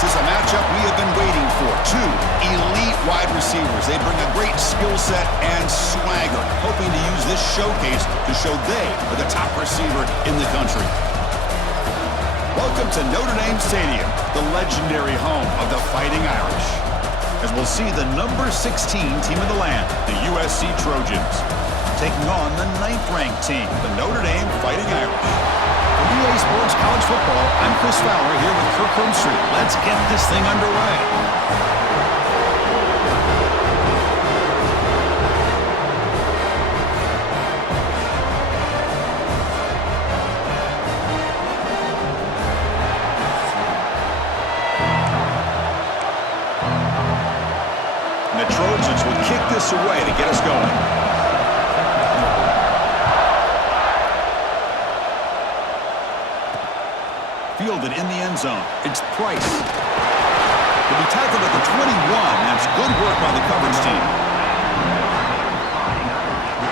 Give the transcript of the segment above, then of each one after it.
This is a matchup we have been waiting for. Two elite wide receivers. They bring a great skill set and swagger, hoping to use this showcase to show they are the top receiver in the country. Welcome to Notre Dame Stadium, the legendary home of the Fighting Irish, as we'll see the number 16 team of the land, the USC Trojans, taking on the 9th-ranked team, the Notre Dame Fighting Irish. For EA Sports College Football, I'm Chris Fowler here with Kirk Street. Let's get this thing underway. The Trojans will kick this away to get us going. Fielded in the end zone. It's Price. He'll be tackled at the 21. That's good work by the coverage team.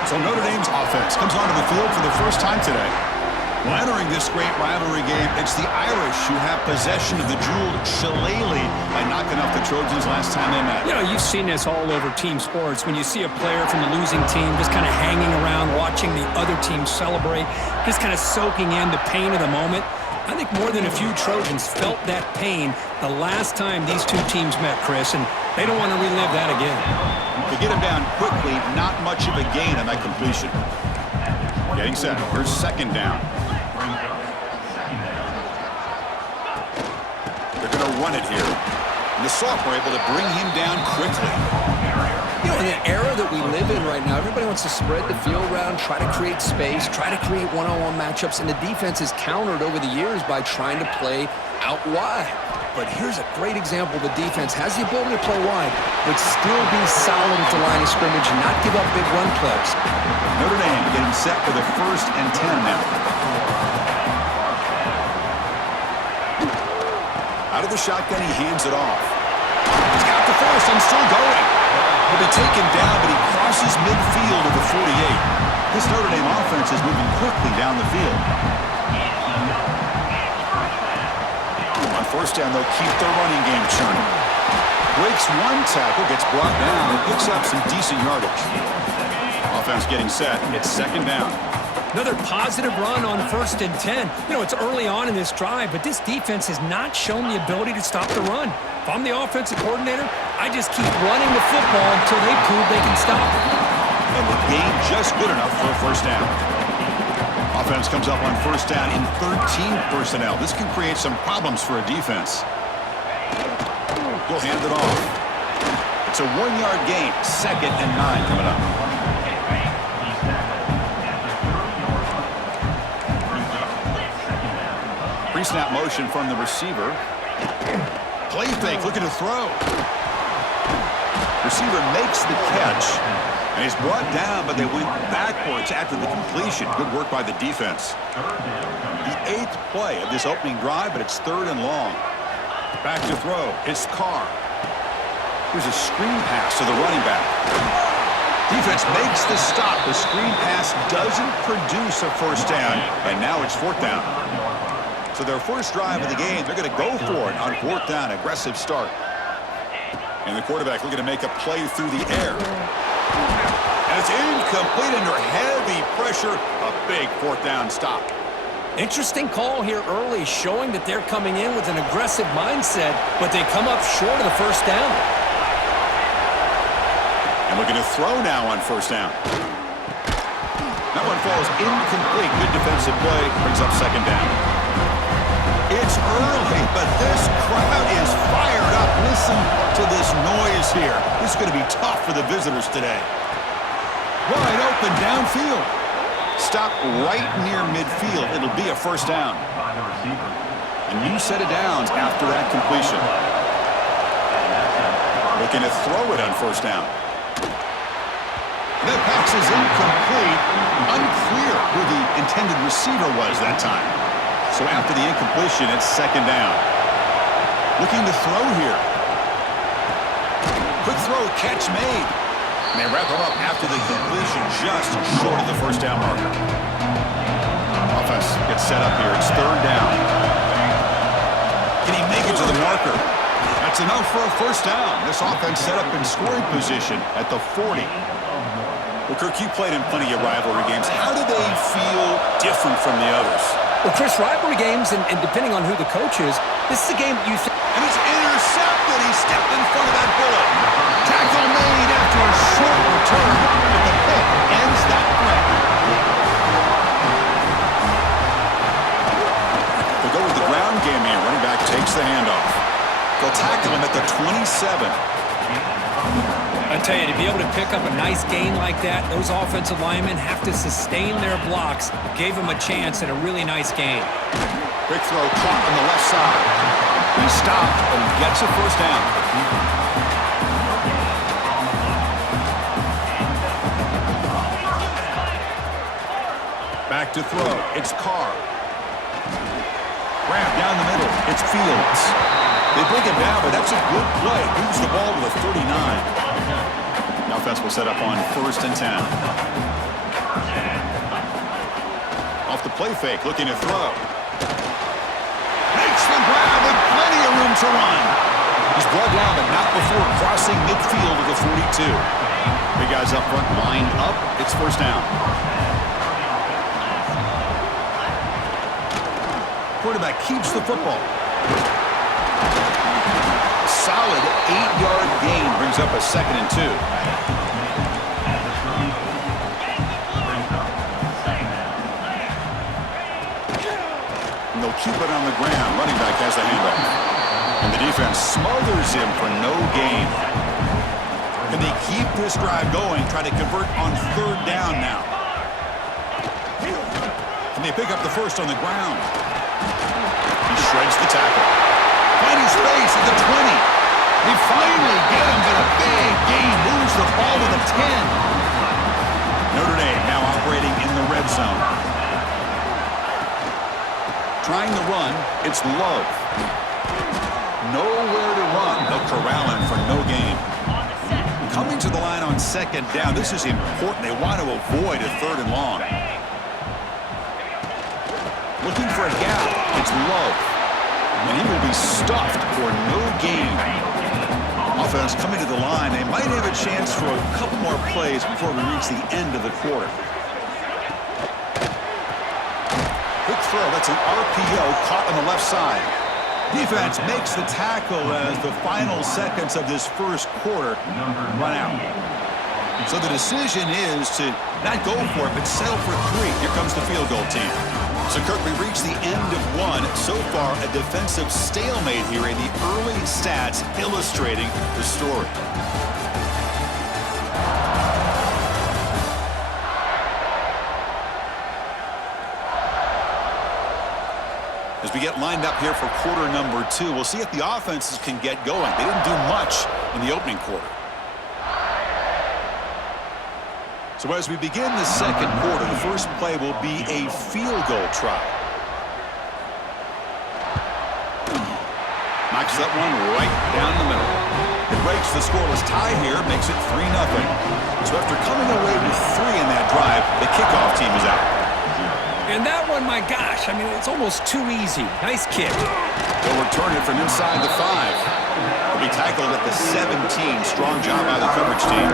So Notre Dame's offense comes onto the field for the first time today. Well, entering this great rivalry game, it's the Irish who have possession of the jeweled shillelagh by knocking off the Trojans last time they met. You know, you've seen this all over team sports. When you see a player from the losing team just kind of hanging around, watching the other team celebrate, just kind of soaking in the pain of the moment. I think more than a few Trojans felt that pain the last time these two teams met, Chris, and they don't want to relive that again. To get him down quickly, not much of a gain on that completion. Getting set. Here's second down. They're going to run it here. And the sophomore able to bring him down quickly. You know, in the era that we live in right now, everybody wants to spread the field around, try to create space, try to create one-on-one matchups, and the defense is countered over the years by trying to play out wide. But here's a great example. The defense has the ability to play wide, but still be solid at the line of scrimmage and not give up big run plays. Notre Dame getting set for the 1st and 10 now. Out of the shotgun, he hands it off. He's got the first and still going. He'll be taken down, but he crosses midfield of the 48. This Notre Dame offense is moving quickly down the field. On first down, they'll keep their running game churning. Breaks one tackle, gets brought down, and picks up some decent yardage. Offense getting set. It's second down. Another positive run on 1st and 10. You know, it's early on in this drive, but this defense has not shown the ability to stop the run. If I'm the offensive coordinator, I just keep running the football until they prove they can stop it. And the gain just good enough for a first down. Offense comes up on first down in 13 personnel. This can create some problems for a defense. He'll hand it off. It's a 1-yard gain. 2nd and 9 coming up. Pre-snap motion from the receiver. Play fake, looking to throw. Receiver makes the catch, and he's brought down, but they went backwards after the completion. Good work by the defense. The 8th play of this opening drive, but it's 3rd and long. Back to throw. It's Carr. Here's a screen pass to the running back. Defense makes the stop. The screen pass doesn't produce a first down, and now it's 4th down. So their first drive of the game, they're going to go for it on 4th down. Aggressive start. And the quarterback looking to make a play through the air. And it's incomplete under heavy pressure. A big 4th down stop. Interesting call here early, showing that they're coming in with an aggressive mindset, but they come up short of the first down. And looking to throw now on 1st down. That one falls incomplete. Good defensive play. Brings up 2nd down. It's early, but this crowd is fired up. Listen to this noise here. This is going to be tough for the visitors today. Wide open downfield. Stop right near midfield. It'll be a first down. A new set of downs after that completion. Looking to throw it on 1st down. That pass is incomplete. Unclear who the intended receiver was that time. So after the incompletion, it's 2nd down. Looking to throw here. Quick throw, catch made. And they wrap him up after the completion, just short of the first down marker. Offense gets set up here. It's 3rd down. Can he make it to the marker? That's enough for a first down. This offense set up in scoring position at the 40. Well, Kirk, you played in plenty of rivalry games. How do they feel different from the others? Well, Chris, rivalry games, and depending on who the coach is, this is a game you think. And it's intercepted. He stepped in front of that bullet. Tackle made after a short return, but the pick ends that play. They'll go with the ground game here. Running back takes the handoff. They'll tackle him at the 27. I tell you, to be able to pick up a nice gain like that, those offensive linemen have to sustain their blocks. Gave him a chance at a really nice gain. Quick throw caught on the left side. He stopped and gets a first down. Back to throw. It's Carr. Grab down the middle. It's Fields. They bring him down, but that's a good play. Moves the ball to the 39. The offense will set up on 1st and 10. Off the play fake, looking to throw. Makes the grab with plenty of room to run. He's brought down, but not before crossing midfield to the 42. Big guys up front, lined up. It's first down. Quarterback keeps the football. Solid 8-yard gain brings up a 2nd and 2. And they'll keep it on the ground. Running back has the handoff. And the defense smothers him for no gain. Can they keep this drive going? Try to convert on 3rd down now. Can they pick up the first on the ground? He shreds the tackle. Finding space at the 20. They finally get him, but a big gain moves the ball to the 10. Notre Dame now operating in the red zone. Trying to run, it's Love. Nowhere to run. They'll corral him for no gain. Coming to the line on 2nd down. This is important. They want to avoid a 3rd and long. Looking for a gap. It's Love. And he will be stuffed for no gain. Offense coming to the line. They might have a chance for a couple more plays before we reach the end of the quarter. Quick throw. That's an RPO caught on the left side. Defense makes the tackle as the final seconds of this first quarter run out. So the decision is to not go for it, but settle for 3. Here comes the field goal team. So, Kirk, we reached the end of one. So far, a defensive stalemate here in the early stats illustrating the story. As we get lined up here for quarter number 2, we'll see if the offenses can get going. They didn't do much in the opening quarter. So as we begin the second quarter, the first play will be a field goal try. Knocks that one right down the middle. It breaks the scoreless tie here, makes it 3-0. So after coming away with 3 in that drive, the kickoff team is out. And that one, my gosh, I mean, it's almost too easy. Nice kick. They'll return it from inside the 5. They'll be tackled at the 17. Strong job by the coverage team.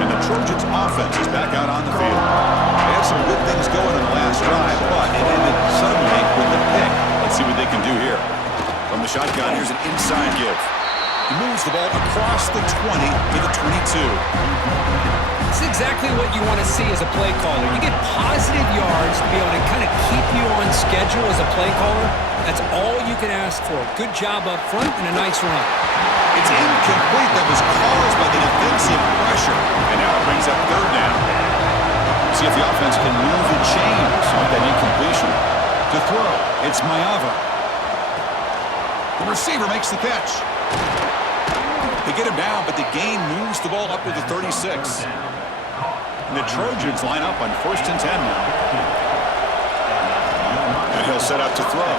And the Trojans' offense is back out on the field. They had some good things going in the last drive, but it ended suddenly with the pick. Let's see what they can do here. From the shotgun, here's an inside give. He moves the ball across the 20 to the 22. It's exactly what you want to see as a play caller. You get positive yards to be able to kind of keep you on schedule as a play caller. That's all you can ask for. Good job up front and a nice run. It's incomplete. That was caused by the defensive pressure. And now it brings up 3rd down. See if the offense can move the chains off that incompletion. To throw, it's Mayava. The receiver makes the catch. They get him down, but the gain moves the ball up to the 36. And the Trojans line up on 1st and 10 now. And he'll set up to throw.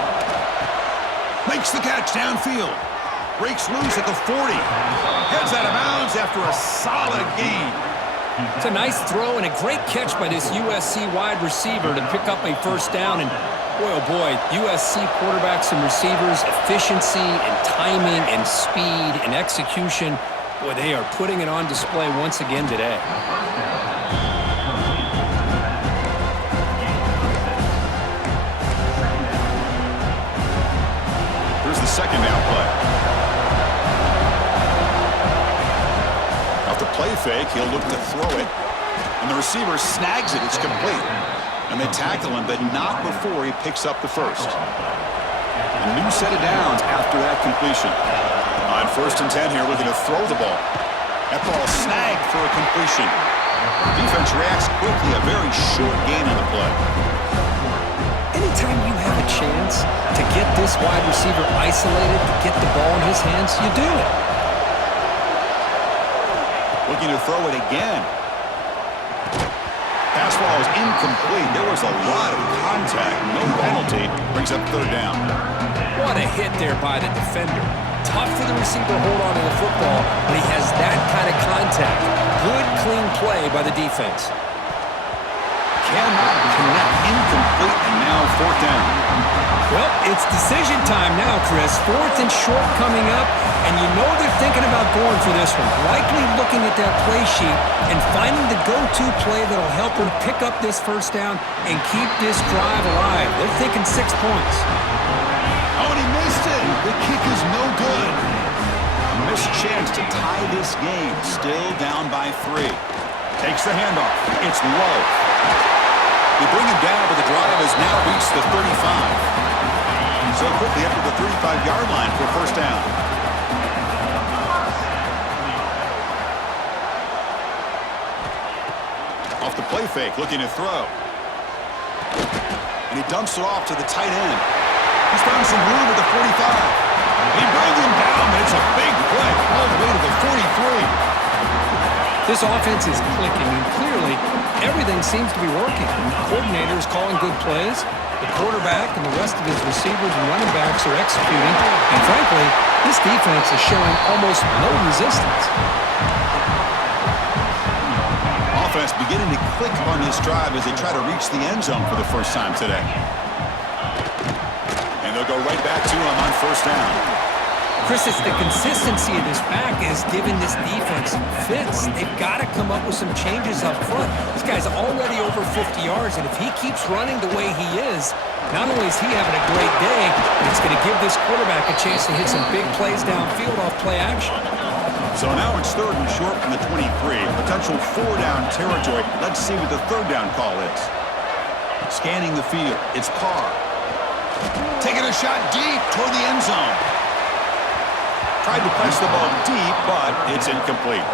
Makes the catch downfield. Breaks loose at the 40. Heads out of bounds after a solid gain. It's a nice throw and a great catch by this USC wide receiver to pick up a first down. And Boy, oh boy, USC quarterbacks and receivers, efficiency and timing and speed and execution. Boy, they are putting it on display once again today. Here's the second down play. Off the play fake, he'll look to throw it. And the receiver snags it. It's complete. And they tackle him, but not before he picks up the first. A new set of downs after that completion. On 1st and 10 here, looking to throw the ball. That ball snagged for a completion. Defense reacts quickly, a very short gain on the play. Anytime you have a chance to get this wide receiver isolated, to get the ball in his hands, you do it. Looking to throw it again. Pass ball is incomplete. There was a lot of contact. No penalty. Brings up 3rd down. What a hit there by the defender. Tough for the receiver to hold on to the football, but he has that kind of contact. Good, clean play by the defense. Cannot connect. Incomplete, and now 4th down. Well, it's decision time now, Chris. 4th and short coming up, and you know they're thinking about going for this one. Likely looking at that play sheet and finding the go-to play that'll help them pick up this 1st down and keep this drive alive. They're thinking 6 points. Oh, and he missed it. The kick is no good. A missed chance to tie this game. Still down by 3. Takes the handoff. It's low. They bring him down, but the drive has now reached the 35. So quickly up to the 35-yard line for 1st down. Off the play fake, looking to throw. And he dumps it off to the tight end. He's found some room at the 45. He brings him down, but it's a big play all the way to the 43. This offense is clicking, and clearly everything seems to be working. The coordinator is calling good plays. The quarterback and the rest of his receivers and running backs are executing. And frankly, this defense is showing almost no resistance. Offense beginning to click on this drive as they try to reach the end zone for the first time today. And they'll go right back to him on 1st down. Chris, it's the consistency of this back is giving this defense fits. They've got to come up with some changes up front. This guy's already over 50 yards, and if he keeps running the way he is, not only is he having a great day, it's going to give this quarterback a chance to hit some big plays downfield off play action. So now it's 3rd and short from the 23. Potential 4-down territory. Let's see what the 3rd down call is. Scanning the field. It's Carr. Taking a shot deep toward the end zone. Tried to press the ball deep, but it's incomplete.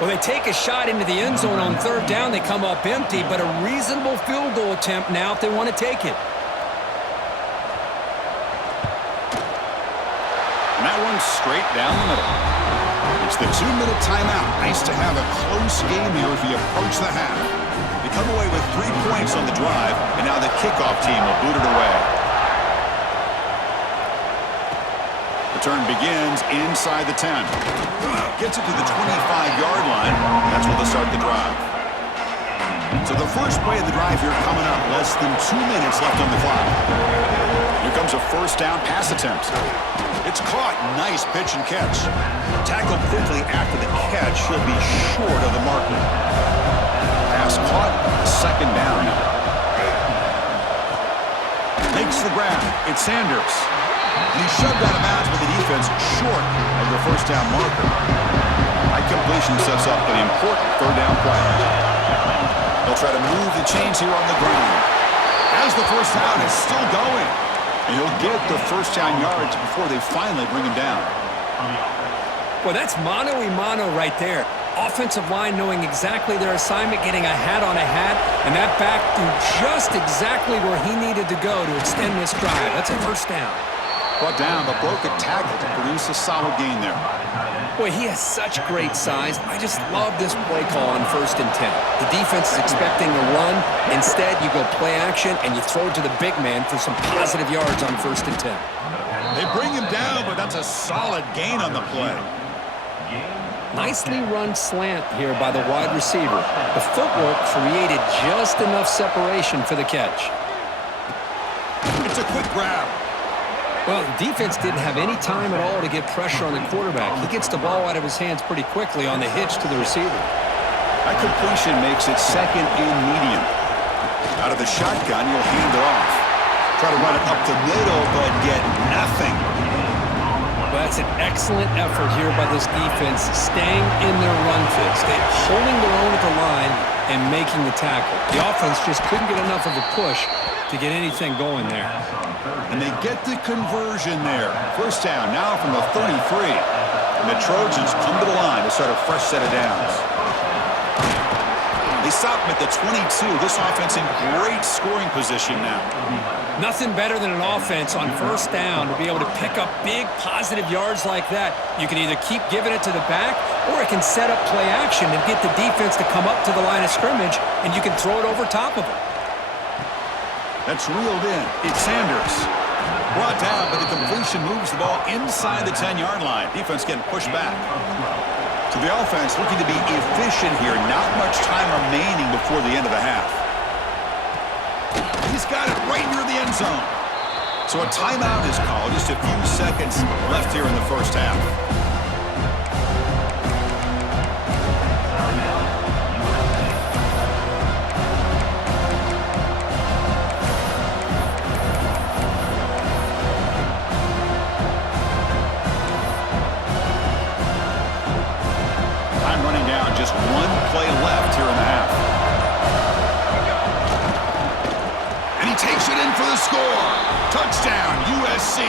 Well, they take a shot into the end zone on 3rd down. They come up empty, but a reasonable field goal attempt now if they want to take it. And that one's straight down the middle. It's the 2-minute timeout. Nice to have a close game here as we approach the half. They come away with 3 points on the drive, and now the kickoff team will boot it away. Return begins inside the 10. Gets it to the 25-yard line. That's where they'll start the drive. So the first play of the drive here coming up. Less than 2 minutes left on the clock. Here comes a 1st down pass attempt. It's caught. Nice pitch and catch. Tackled quickly after the catch. Should be short of the marker. Pass caught. 2nd down. Makes the grab. It's Sanders. And he shoved out of bounds with the defense short of the 1st down marker. High completion sets up an important 3rd down play. They'll try to move the chains here on the ground. As the 1st down is still going. And he'll get the 1st down yards before they finally bring him down. Well, that's mano-a-mano right there. Offensive line knowing exactly their assignment, getting a hat on a hat, and that back threw just exactly where he needed to go to extend this drive. That's a 1st down. Brought down, but broke a tackle to produce a solid gain there. Boy, he has such great size. I just love this play call on 1st and 10. The defense is expecting a run. Instead, you go play action, and you throw it to the big man for some positive yards on 1st and 10. They bring him down, but that's a solid gain on the play. Nicely run slant here by the wide receiver. The footwork created just enough separation for the catch. It's a quick grab. Well, the defense didn't have any time at all to get pressure on the quarterback. He gets the ball out of his hands pretty quickly on the hitch to the receiver. That completion makes it second and medium. Out of the shotgun, you'll hand it off. Try to run it up the middle, but get nothing. Well, that's an excellent effort here by this defense, staying in their run fix, holding their own at the line and making the tackle. The offense just couldn't get enough of a push to get anything going there. And they get the conversion there. First down now from the 33. And the Trojans come to the line to start a fresh set of downs. They stop him at the 22. This offense in great scoring position now. Nothing better than an offense on first down to be able to pick up big positive yards like that. You can either keep giving it to the back, or it can set up play action and get the defense to come up to the line of scrimmage, and you can throw it over top of it. That's reeled in. It's Sanders. Brought down, but the completion moves the ball inside the 10-yard line. Defense getting pushed back. So the offense looking to be efficient here. Not much time remaining before the end of the half. He's got it right near the end zone. So a timeout is called. Just a few seconds left here in the first half. Time running down. Just one play left here in the half. Takes it in for the score. Touchdown, USC.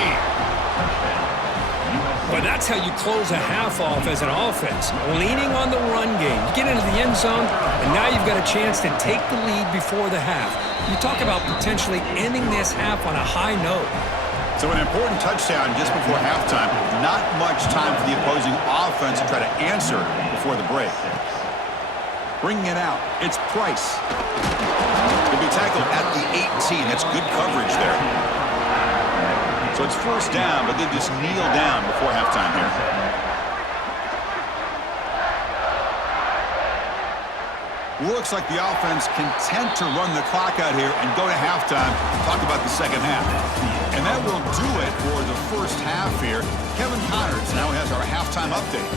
Well, that's how you close a half off as an offense, leaning on the run game. You get into the end zone, and now you've got a chance to take the lead before the half. You talk about potentially ending this half on a high note. So an important touchdown just before halftime. Not much time for the opposing offense to try to answer before the break. Bringing it out, it's Price. He'll be tackled at the 18. That's good coverage there. So it's first down, but they just kneel down before halftime here. Looks like the offense content to run the clock out here and go to halftime. Talk about the second half. And that will do it for the first half here. Kevin Connors now has our halftime update.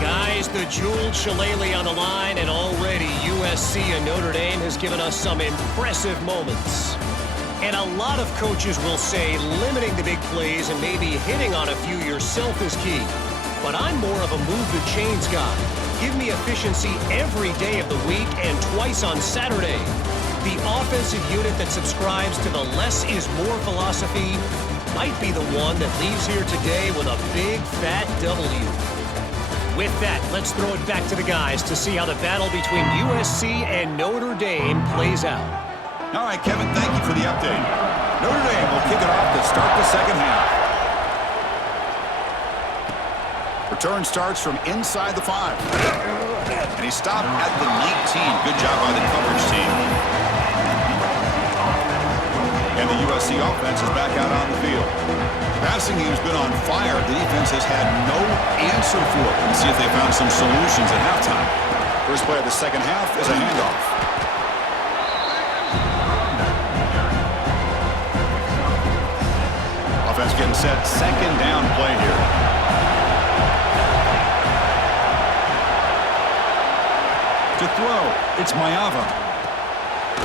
Guys, the jeweled shillelagh on the line, and already USC and Notre Dame has given us some impressive moments. And a lot of coaches will say limiting the big plays and maybe hitting on a few yourself is key. But I'm more of a move the chains guy. Give me efficiency every day of the week and twice on Saturday. The offensive unit that subscribes to the less is more philosophy might be the one that leaves here today with a big fat W. With that, let's throw it back to the guys to see how the battle between USC and Notre Dame plays out. All right, Kevin, thank you for the update. Notre Dame will kick it off to start the second half. Return starts from inside the 5. And he stopped at the 19. Good job by the coverage team. And the USC offense is back out on the field. The passing game's been on fire. The defense has had no answer for it. Let's see if they found some solutions at halftime. First play of the second half is a handoff. Offense getting set. Second down play here. To throw, it's Mayava.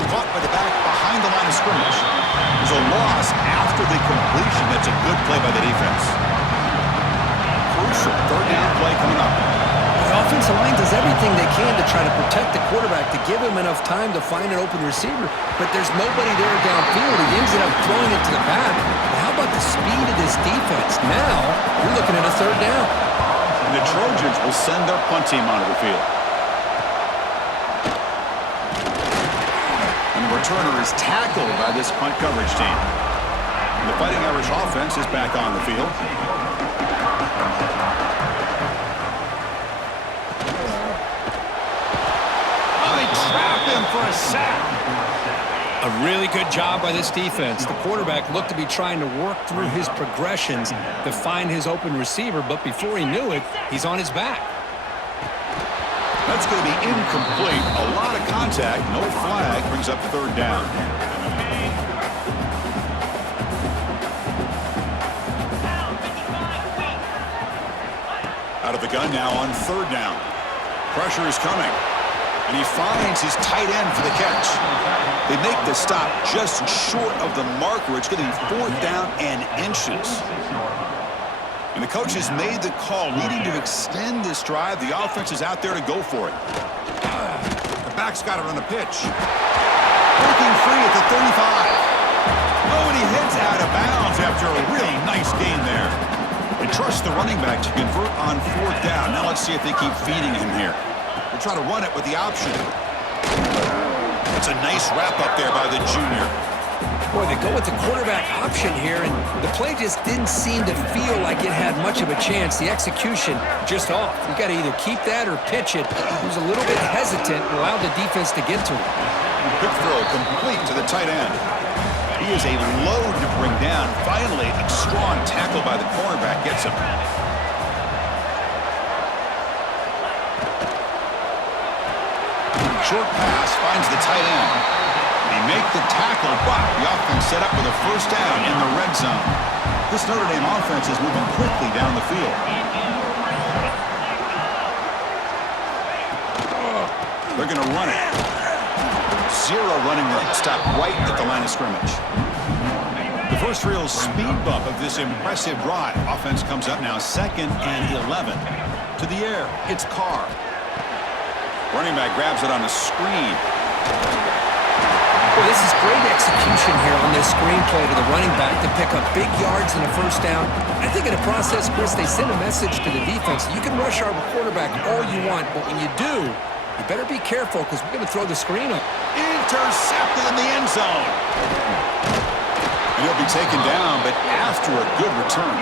Caught by the back behind the line of scrimmage. There's a loss after the completion. That's a good play by the defense. Crucial third down play coming up. The offensive line does everything they can to try to protect the quarterback, to give him enough time to find an open receiver, but there's nobody there downfield. He ends up throwing it to the back. But how about the speed of this defense? Now, you're looking at a third down. And the Trojans will send their punt team onto the field. And the returner is tackled by this punt coverage team. And the Fighting Irish offense is back on the field. For a sack. A really good job by this defense. The quarterback looked to be trying to work through his progressions to find his open receiver, but before he knew it, he's on his back. That's going to be incomplete. A lot of contact. No flag. Brings up third down. of the gun now on third down. Pressure is coming. And he finds his tight end for the catch. They make the stop just short of the marker. It's going to be fourth down and inches. And the coach has made the call, needing to extend this drive. The offense is out there to go for it. The back's got it on the pitch. Breaking free at the 35. Oh, and he heads out of bounds after a really nice gain there. They trust the running back to convert on fourth down. Now let's see if they keep feeding him here. We'll try to run it with the option. It's a nice wrap-up there by the junior. Boy, they go with the quarterback option here, and the play just didn't seem to feel like it had much of a chance. The execution just off. You got to either keep that or pitch it. He was a little bit hesitant and allowed the defense to get to him. Quick throw complete to the tight end. He is a load to bring down. Finally, a strong tackle by the cornerback gets him. Short pass finds the tight end. They make the tackle, but the offense set up with a first down in the red zone. This Notre Dame offense is moving quickly down the field. They're going to run it. Zero running room. Stop right at the line of scrimmage. The first real speed bump of this impressive drive. Offense comes up now 2nd and 11. To the air, it's Carr. Running back grabs it on the screen. Boy, this is great execution here on this screen play to the running back to pick up big yards and a first down. I think in the process, Chris, they send a message to the defense. You can rush our quarterback all you want, but when you do, you better be careful because we're going to throw the screen up. Intercepted in the end zone. He'll be taken down, but after a good return.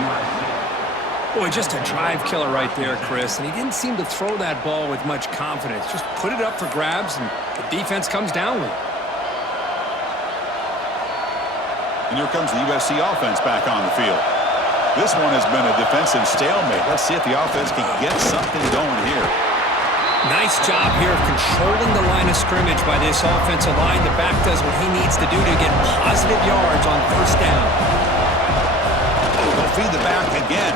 Boy, just a drive killer right there, Chris. And he didn't seem to throw that ball with much confidence. Just put it up for grabs, and the defense comes down with it. And here comes the USC offense back on the field. This one has been a defensive stalemate. Let's see if the offense can get something going here. Nice job here of controlling the line of scrimmage by this offensive line. The back does what he needs to do to get positive yards on first down. They'll feed the back again.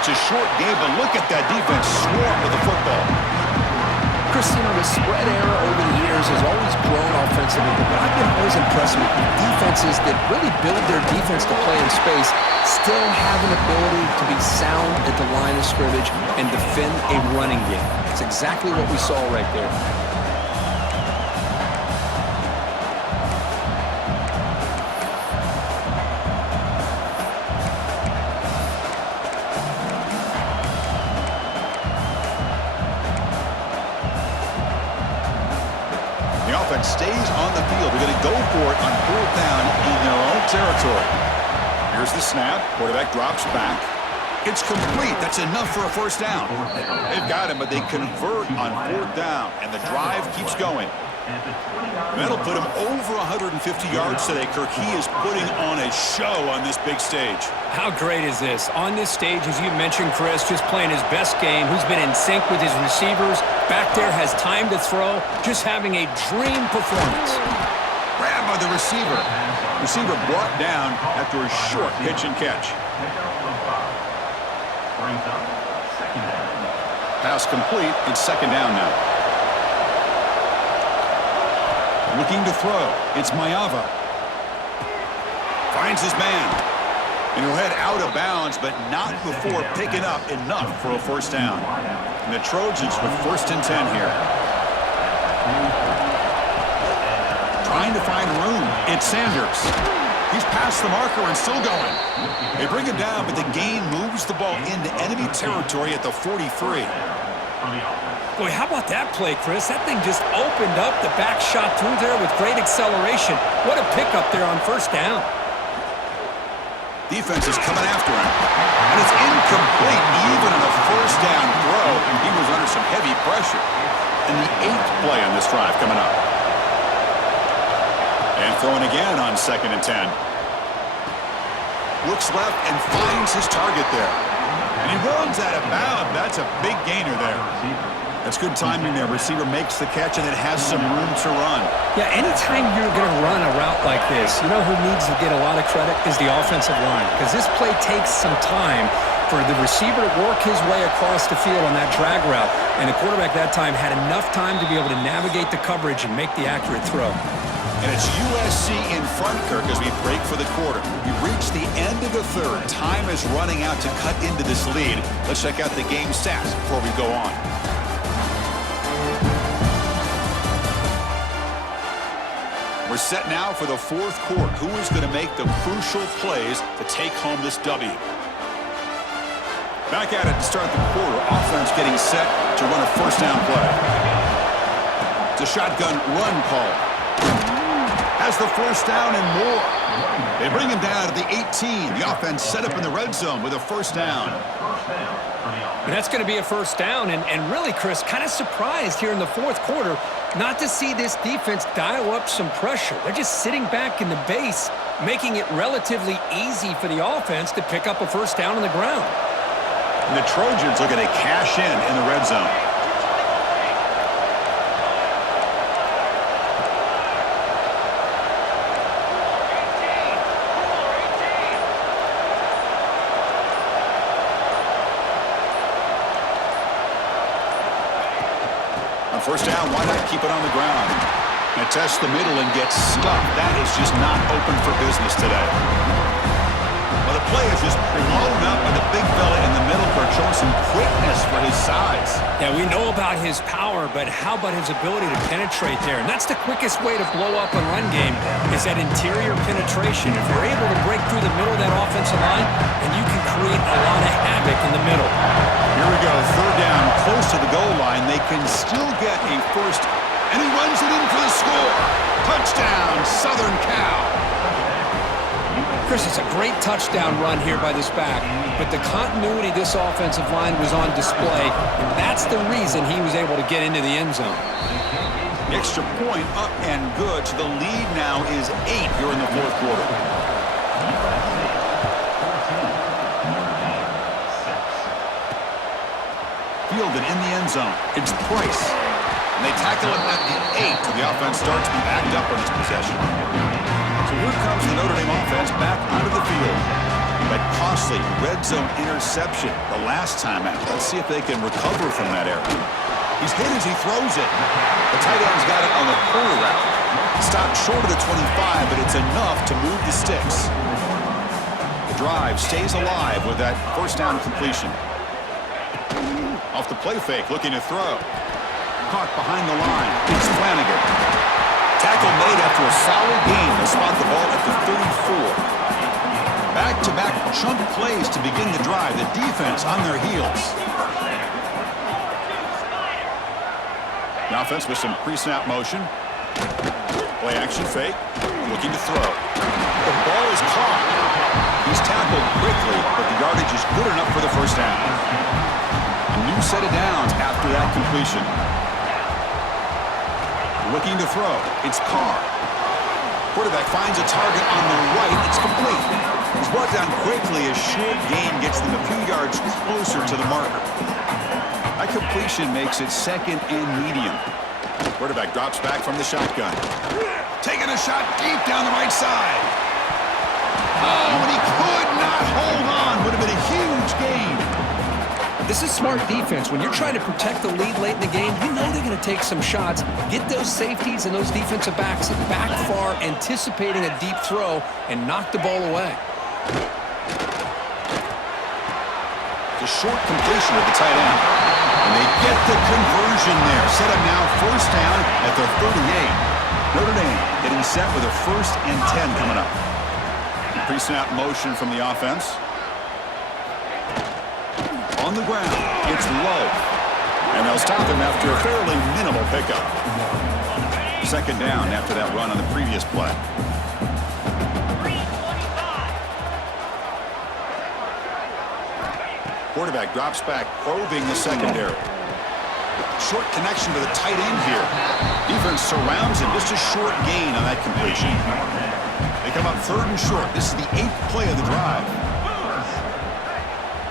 It's a short game, but look at that defense swarm with the football. Chris, you know, the spread era over the years has always grown offensively, but what I've been always impressed with defenses that really build their defense to play in space still have an ability to be sound at the line of scrimmage and defend a running game. It's exactly what we saw right there. The offense stays on the field. They're going to go for it on fourth down in their own territory. Here's the snap. Quarterback drops back. It's complete. That's enough for a first down. They've got him, but they convert on fourth down, and the drive keeps going. That'll put him over 150 yards today. Kirk, he is putting on a show on this big stage. How great is this? On this stage, as you mentioned, Chris, just playing his best game. Who's been in sync with his receivers. Back there has time to throw. Just having a dream performance. Grabbed by the receiver. Receiver brought down after a short pitch and catch. Pass complete. It's second down now. Looking to throw. It's Mayava. Finds his man. And he'll head out of bounds, but not before picking up enough for a first down. And the Trojans with 1st and 10 here. Trying to find room. It's Sanders. He's past the marker and still going. They bring him down, but the gain moves the ball into enemy territory at the 43. Boy, how about that play, Chris? That thing just opened up. The back shot through there with great acceleration. What a pickup there on first down. Defense is coming after him. And it's incomplete even on a first down throw. He was under some heavy pressure. And the 8th play on this drive coming up. And throwing again on 2nd and 10. Looks left and finds his target there. And he runs out of bounds. That's a big gainer there. That's good timing there. Receiver makes the catch and it has some room to run. Yeah, anytime you're going to run a route like this, you know who needs to get a lot of credit is the offensive line, because this play takes some time for the receiver to work his way across the field on that drag route, and the quarterback that time had enough time to be able to navigate the coverage and make the accurate throw. And it's USC in front, Kirk, as we break for the quarter. We've reached the end of the third. Time is running out to cut into this lead. Let's check out the game stats before we go on. We're set now for the fourth quarter. Who is going to make the crucial plays to take home this W? Back at it to start the quarter. Offense getting set to run a first down play. It's a shotgun run call. Has the first down and more. They bring him down to the 18. The offense set up in the red zone with a first down. And that's going to be a first down. And really, Chris, kind of surprised here in the fourth quarter not to see this defense dial up some pressure. They're just sitting back in the base, making it relatively easy for the offense to pick up a first down on the ground. And the Trojans looking to cash in the red zone. On first down, why not keep it on the ground? And test the middle and get stuffed. That is just not open for business today. Well, the play is just blown up by the big fella in the middle, Kirk, showing some quickness for his size. Yeah, we know about his power, but how about his ability to penetrate there? And that's the quickest way to blow up a run game is that interior penetration. If you're able to break through the middle of that offensive line, then you can create a lot of havoc in the middle. Here we go, third down, close to the goal line. They can still get a first, and he runs it in for the score. Touchdown, Southern Cal. Chris, it's a great touchdown run here by this back, but the continuity of this offensive line was on display, and that's the reason he was able to get into the end zone. The extra point up and good, so the lead now is 8 here in the fourth quarter. Fielded in the end zone. It's Price. And they tackle him at the 8, so the offense starts to be backed up on this possession. So here comes the Notre Dame offense back onto the field. That costly red zone interception the last time out. Let's see if they can recover from that error. He's hit as he throws it. The tight end's got it on the corner route. Stopped short of the 25, but it's enough to move the sticks. The drive stays alive with that first down completion. Off the play fake, looking to throw. Caught behind the line. It's Flanagan. Tackle made after a solid gain to spot the ball at the 34. Back-to-back chunk plays to begin the drive. The defense on their heels. The offense with some pre-snap motion. Play action fake. Looking to throw. The ball is caught. He's tackled quickly, but the yardage is good enough for the first down. A new set of downs after that completion. Looking to throw. It's Carr. Quarterback finds a target on the right. It's complete. He's brought down quickly as short gain gets them a few yards closer to the marker. That completion makes it second and medium. Quarterback drops back from the shotgun. Taking a shot deep down the right side. Oh, and he could not hold on. Would have been a huge gain. This is smart defense. When you're trying to protect the lead late in the game, you know they're going to take some shots, get those safeties and those defensive backs back far, anticipating a deep throw, and knock the ball away. The short completion of the tight end. And they get the conversion there. Set up now first down at the 38. Notre Dame getting set with a 1st and 10 coming up. Pre-snap motion from the offense. On the ground, it's low. And they'll stop him after a fairly minimal pickup. Second down after that run on the previous play. Quarterback drops back, probing the secondary. Short connection to the tight end here. Defense surrounds him. Just a short gain on that completion. They come up 3rd and short. This is the 8th play of the drive.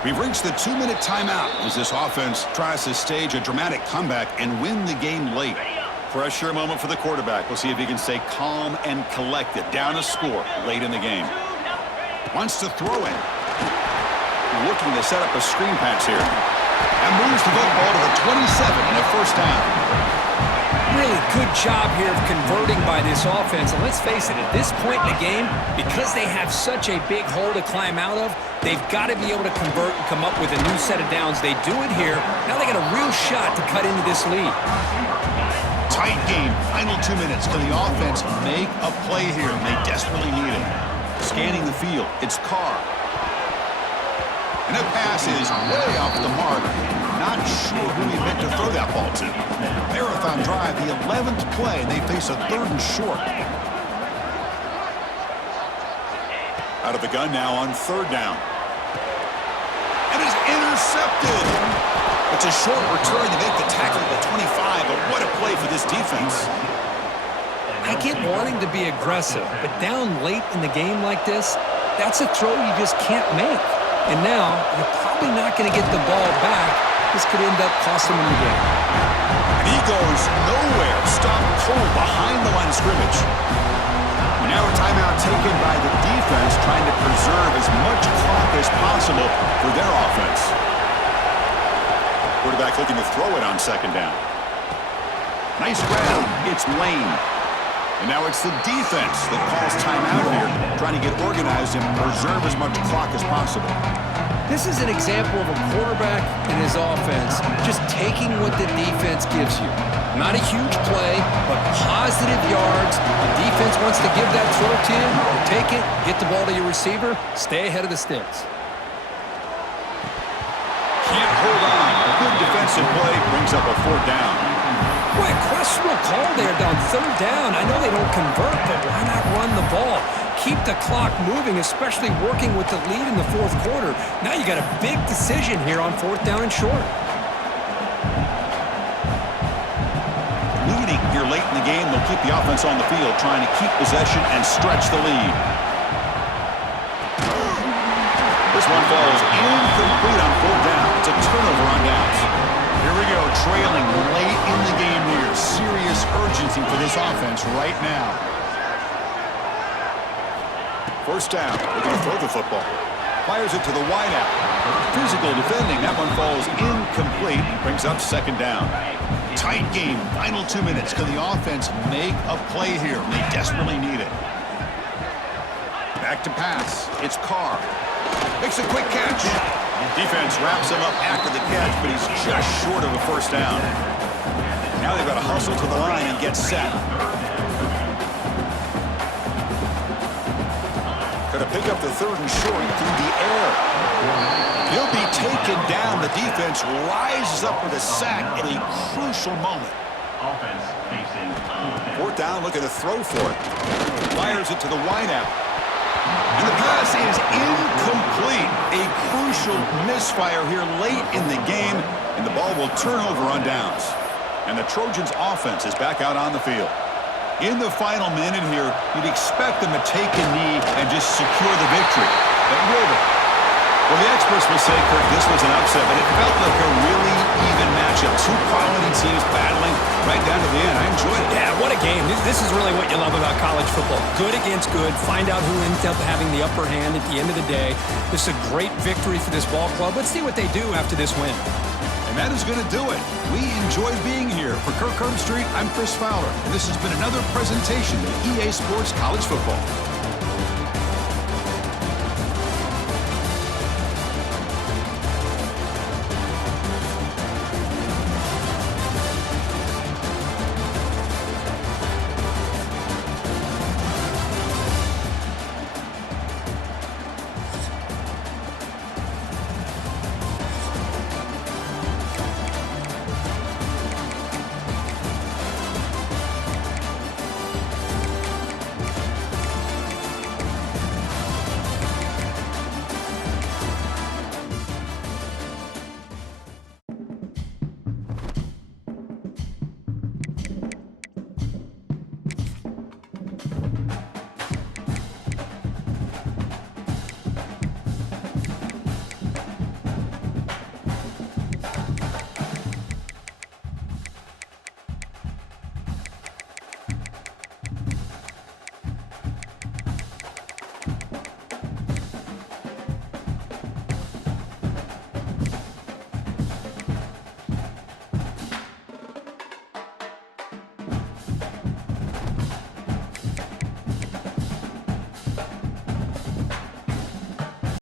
We've reached the 2-minute timeout as this offense tries to stage a dramatic comeback and win the game late. Pressure moment for the quarterback. We'll see if he can stay calm and collected. Down a score late in the game. Wants to throw it. Looking to set up a screen pass here. And moves the football to the 27 and a first down. Really good job here of converting by this offense. And let's face it, at this point in the game, because they have such a big hole to climb out of, they've got to be able to convert and come up with a new set of downs. They do it here. Now they got a real shot to cut into this lead. Tight game. Final 2 minutes. Can the offense make a play here? And they desperately need it. Scanning the field. It's Carr. And that pass is way off the mark. Not sure who he meant to throw that ball to. Marathon drive, the 11th play, and they face a 3rd and short. Out of the gun now on 3rd down. And is intercepted. It's a short return to make the tackle at the 25, but what a play for this defense. I get wanting to be aggressive, but down late in the game like this, that's a throw you just can't make. And now, you're probably not going to get the ball back. This could end up costing him the game. And he goes nowhere. Stop cold behind the line of scrimmage. And now a timeout taken by the defense, trying to preserve as much clock as possible for their offense. Quarterback looking to throw it on 2nd down. Nice grab. It's Lane. And now it's the defense that calls timeout here, trying to get organized and preserve as much clock as possible. This is an example of a quarterback and his offense just taking what the defense gives you. Not a huge play, but positive yards. The defense wants to give that throw to you. Take it, get the ball to your receiver, stay ahead of the sticks. Can't hold on. A good defensive play brings up a 4th down. Boy, a questionable call there down 3rd down. I know they don't convert, but why not run the ball? Keep the clock moving, especially working with the lead in the 4th quarter. Now you got a big decision here on 4th down and short. Leading here late in the game, they'll keep the offense on the field, trying to keep possession and stretch the lead. This one falls incomplete on 4th down. It's a turnover on downs. Here we go, trailing late in the game here. Serious urgency for this offense right now. 1st down, they're going to throw the football. Fires it to the wideout. Physical defending, that one falls incomplete. Brings up 2nd down. Tight game, final 2 minutes. Can the offense make a play here? They desperately need it. Back to pass, it's Carr. Makes a quick catch. Defense wraps him up after the catch, but he's just short of a 1st down. Now they've got to hustle to the line and get set. Going to pick up the 3rd and short through the air. He'll be taken down. The defense rises up with a sack at a crucial moment. 4th down, looking to throw for it. Fires it to the wideout. And the pass is incomplete. A crucial misfire here late in the game, and the ball will turn over on downs. And the Trojans' offense is back out on the field. In the final minute here, you'd expect them to take a knee and just secure the victory. But will they? Well, the experts will say, Kirk, this was an upset, but it felt like a really even matchup. 2 quality teams battling right down to the end. I enjoyed it. Yeah, what a game. This is really what you love about college football. Good against good. Find out who ends up having the upper hand at the end of the day. This is a great victory for this ball club. Let's see what they do after this win. And that is going to do it. We enjoyed being here. For Kirk Herbstreit, I'm Chris Fowler, and this has been another presentation of EA Sports College Football.